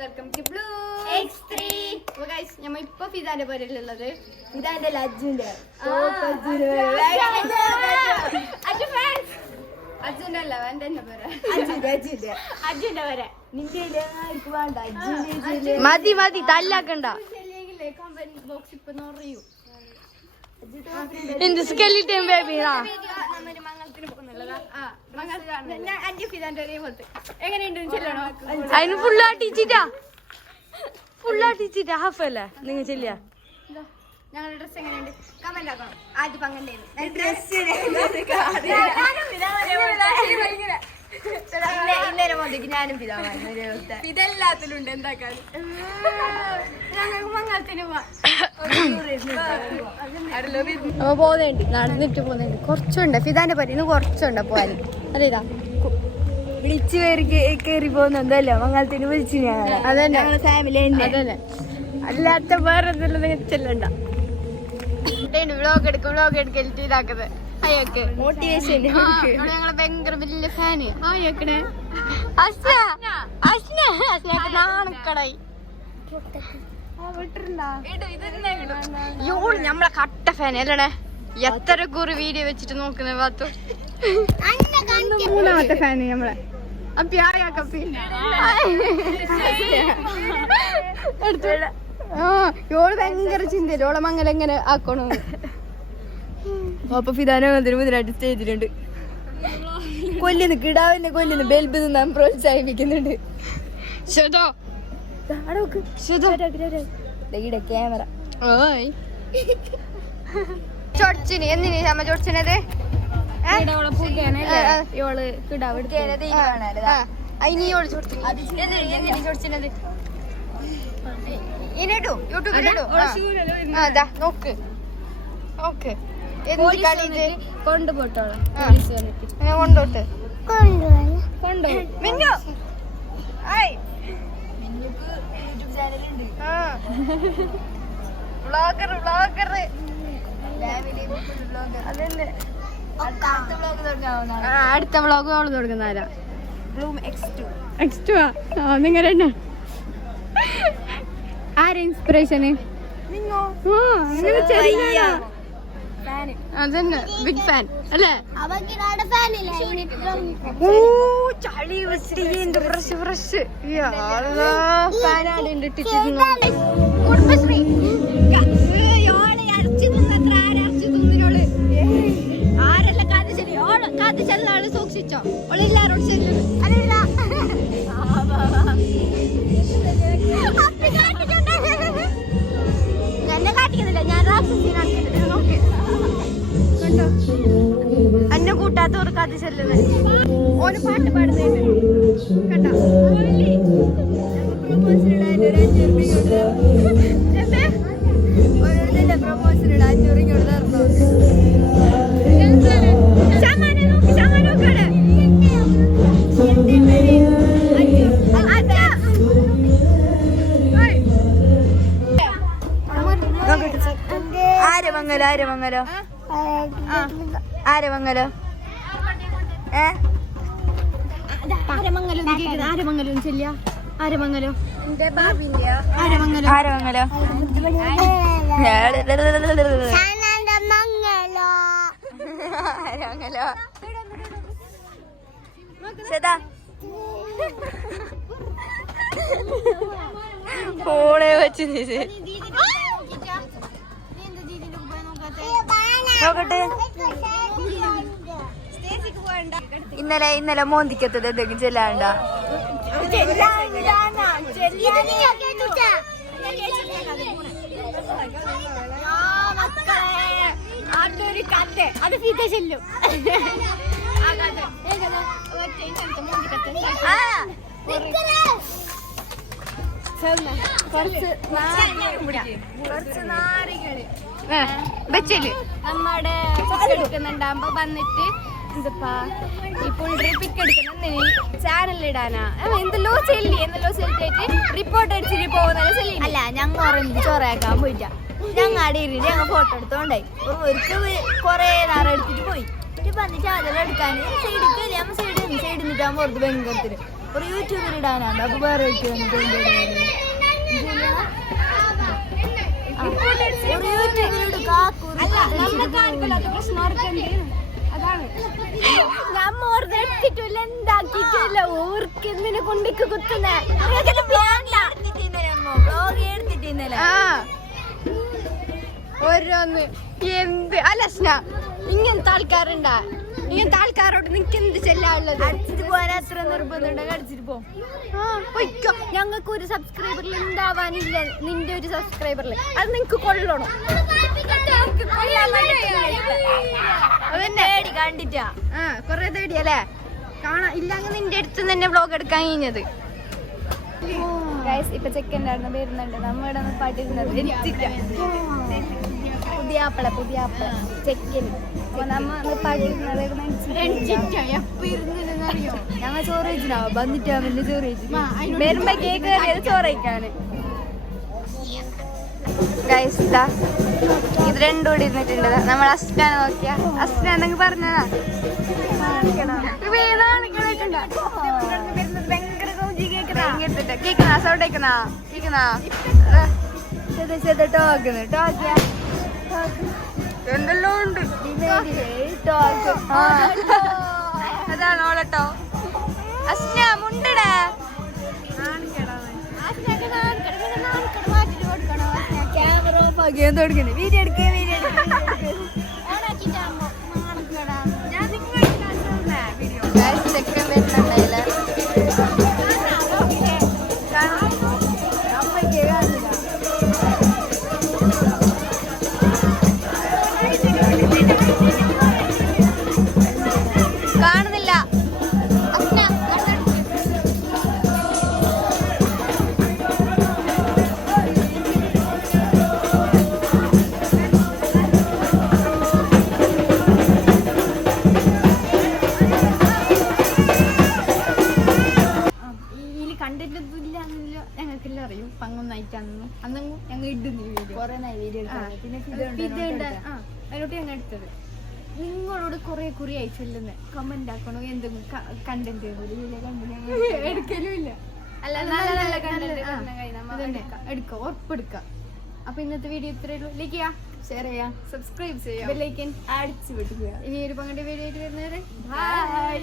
Welcome to blue X3. അപ്പോൾ guys നമ്മൾ ഇപ്പോൾ ഫിദാന്റെ പേരിലുള്ളത് ഫിദാന്റെ അർജുന്റെ അർജുന്റെ അല്ല എന്റെ പേര് അർജുന്റെ പേര് നിന്റെ മതി മതി തല്ലാക്കണ്ട കമന്റ് ബോക്സ് ഇപ്പൊ നിറയൂ എന്ത് സ്കെലിറ്റൻ ബേബി അതിന് ഫുള്ളാട്ടിച്ചിട്ടാ ഹാഫ് അല്ലേ നിങ്ങൾ ചെല്ലിയ ഞങ്ങളുടെ ഡ്രസ് എങ്ങനെയുണ്ട് കമന്റ് ആക്കണം ആദ്യം പങ്കെടുത്ത് ഇന്നേരം മതിക്ക് ഞാനും ഇതെല്ലാത്തിലുണ്ട് എന്താക്കാൻ അപ്പൊ പോകുന്നുണ്ട് നടന്നിട്ട് പോകുന്നുണ്ട് കുറച്ചുണ്ട് ഫിദാന്റെ പരിന്ന് കുറച്ചുണ്ട് പോവാൻ അറിയാ വിളിച്ചു കയറി പോകുന്നുണ്ടല്ലോ മംഗളത്തിന് വിളിച്ചു ഞാൻ അതന്നെ ഫാമിലി അതന്നെ അല്ലാത്ത വേറെ എന്തെല്ലാം ചെല്ലണ്ട വ്ളോഗ് എടുക്കലിട്ട് ഇതാക്കുന്നത് അയ്യൊക്കെ മോട്ടിവേഷൻ ഞങ്ങളെ ഭയങ്കര വലിയ ഫാന് ആയൊക്കെ നാണക്കടായി നമ്മളെ കട്ട ഫാൻ അല്ലടേ എത്ര കുറി വീഡിയോ വെച്ചിട്ട് നോക്കുന്ന ഭാഗത്തു മൂന്നാമത്തെ ഫാന് നമ്മളെ ഓള് ഭയങ്കര ചിന്തയില്ല ഓളെ മംഗലം എങ്ങനെ ആക്കണോ അപ്പൊ ഫിദാനത്തിന് മുതലായിട്ട് സ്റ്റേജിലുണ്ട് കൊല്ലുന്നു കിടാവിനെ കൊല്ലുന്നു ബെൽബ് നിന്നാൻ പ്രോത്സാഹിപ്പിക്കുന്നുണ്ട് ക്യാമറ ചൊടിച്ചിന് എന്തിനു അമ്മ ചൊടിച്ചിനത് ചൊടിച്ചിനത് ഇനിട്ടു യൂട്യൂബിലിട്ടു അതാ നോക്ക് നോക്ക് എന്ത് കളി കൊണ്ടുപോട്ടോളാം കൊണ്ടോട്ട് മിന്നു വ്ളോഗർ അതന്നെ അടുത്ത വ്ളോഗ് അവള് തുടങ്ങുന്നാരാ ബ്ലൂം X2 നിങ്ങൾ ആരെ ഇൻസ്പിറേഷന് അതന്നെ ബിഗ് ഫാൻ അല്ലേ ചളി ഫ്രഷ് ഫ്രഷ് ഫാനാണ് കുടുംബശ്രീ ആരെല്ലാം കാത് ചെല്ലുന്ന ആള് സൂക്ഷിച്ചോ ഓളെല്ലാരോട് ചെല്ലും എന്നെ കാട്ടിക്കുന്നില്ല ഞാൻ രാക്ഷസീനാണ് നോക്കി കണ്ടോ അന്നെ കൂട്ടാത്തവർ കഥ ചെല്ലുന്നത് ഓന് പാട്ട് പാടുന്നുണ്ട് കണ്ടോ പ്രൊമോഷൻ ഇടാൻ ഒരു 5 രൂപ പ്രൊമോഷൻ ഇടാൻ 5 രൂപ തരണോ ആരമംഗലോ ആരമംഗലം ചെല്ലിയ ആരമംഗലോ ഫോണെ വെച്ച് നോക്കട്ടെ ഇന്നലെ മോന്തിക്കത്തത് എന്തെങ്കിലും ചെല്ലാണ്ട അത് ഫീത ചെല്ലും കുറച്ച് നാരികള് വെച്ചല് നമ്മുടെ എടുക്കുന്നുണ്ടാകുമ്പോ വന്നിട്ട് ഇതിപ്പാ ഇപ്പോൾ പിക്ക് എടുക്കുന്ന ചാനലിടാനാ എന്തെല്ലോ ചെല്ലിട്ട് റിപ്പോർട്ട് അടിച്ചിട്ട് പോകുന്നല്ലോ അല്ല ഞങ്ങൾ ഓറഞ്ച് ചോറയാക്കാൻ പോയിട്ടാ ഞങ്ങൾ അവിടെ ഇരുന്ന് ഞങ്ങൾ ഫോട്ടോ എടുത്തോണ്ടായി ഒരിക്കൽ കൊറേ നേരം എടുത്തിട്ട് പോയി വന്നിട്ട് അതെല്ലാം എടുക്കാൻ സൈഡിൽ കയറി സൈഡിൽ നിന്നിട്ടാകുമ്പോൾ പുറത്ത് ഭയങ്കരത്തിന് ഒരു യൂട്യൂബിൽ ഇടാനാണ് അപ്പൊ വേറെ എന്താക്കിട്ടില്ല ഓർക്കെന്തിനെ കൊണ്ടിക്ക് കുത്തുന്നേ ഓരോന്ന് എന്ത് അല്ല ഇങ്ങനത്തെ ആൾക്കാരുണ്ടാ ഇങ്ങനത്തെ ആൾക്കാരോട് നിനക്ക് എന്ത് ചെല്ലാനുള്ളത് അടിച്ചിട്ട് പോകാൻ അത്ര നിർബന്ധം അടിച്ചിട്ട് പോകും ഞങ്ങൾക്ക് ഒരു സബ്സ്ക്രൈബറിൽ ഉണ്ടാവാനില്ല നിന്റെ ഒരു സബ്സ്ക്രൈബറിൽ അത് നിങ്ങക്ക് കൊള്ളണം അതന്നെ കണ്ടിട്ടാ കൊറേ തേടിയല്ലേ കാണാൻ ഇല്ലെങ്കിൽ നിന്റെ അടുത്ത് തന്നെ വ്ലോഗ് എടുക്കാൻ കഴിഞ്ഞത് ഇപ്പൊ ചെക്കൻ്റെ അവിടെ വരുന്നുണ്ട് നമ്മുടെ പാട്ടിരുന്നത് പുതിയാപ്പള ചെക്കന് അപ്പൊ നമ്മ പാട്ടിരുന്നത് ഞങ്ങൾ ചോറ് കഴിച്ചിനാവോ വന്നിട്ടാ വലിയ ചോറ് കഴിച്ചു വരുമ്പോ കേക്ക് കയറിയത് ചോറ് കഴിക്കാന് ഗൈസ് ഇതാ ഇത് രണ്ടും കൂടി ഇരുന്നിട്ടുണ്ട് നമ്മൾ അസ്റ്റാനെ നോക്കിയാ അസ്റ്റാ എന്നൊക്കെ പറഞ്ഞതാ കേക്കണ സൗണ്ട് കേക്കണ എന്തെല്ലോ ഉണ്ട് അതാണ് ഓളട്ടോ അസ്ന മുണ്ടടാ ക്യാമറ ഓഫ് ആക്കിയാൻ തുടങ്ങുന്നു വീഡിയോ എടുക്കേ ചെക്കൻ വരുന്നുണ്ടായില്ലേ കാണുന്നില്ല ഞങ്ങൾക്കെല്ലാം അറിയും പങ്ങൊന്നായിട്ടാണെന്നും അന്നെങ്കിൽ ഞങ്ങൾ ഇടുന്നില്ല വീഡിയോ അതിലോട്ട് ഞങ്ങൾ എടുത്തത് നിങ്ങളോട് കുറെ കുറി അയച്ചെല്ലുന്ന കമന്റ് ആക്കണോ എന്തെങ്കിലും കണ്ടന്റ് എടുക്കലും ഇല്ല എടുക്ക ഉറപ്പെടുക്ക അപ്പൊ ഇന്നത്തെ വീഡിയോ ഇത്രയേ ഉള്ളൂ. ലൈക്ക് ചെയ്യാം, ഷെയർ ചെയ്യാം, സബ്സ്ക്രൈബ് ചെയ്യാം, ബെല്ലൈക്കൻ അടിച്ചു വിട്ടുക. ഇനി ഒരു പങ്കെടുത്ത വീഡിയോ ആയിട്ട് വരുന്നവരെ ബൈ.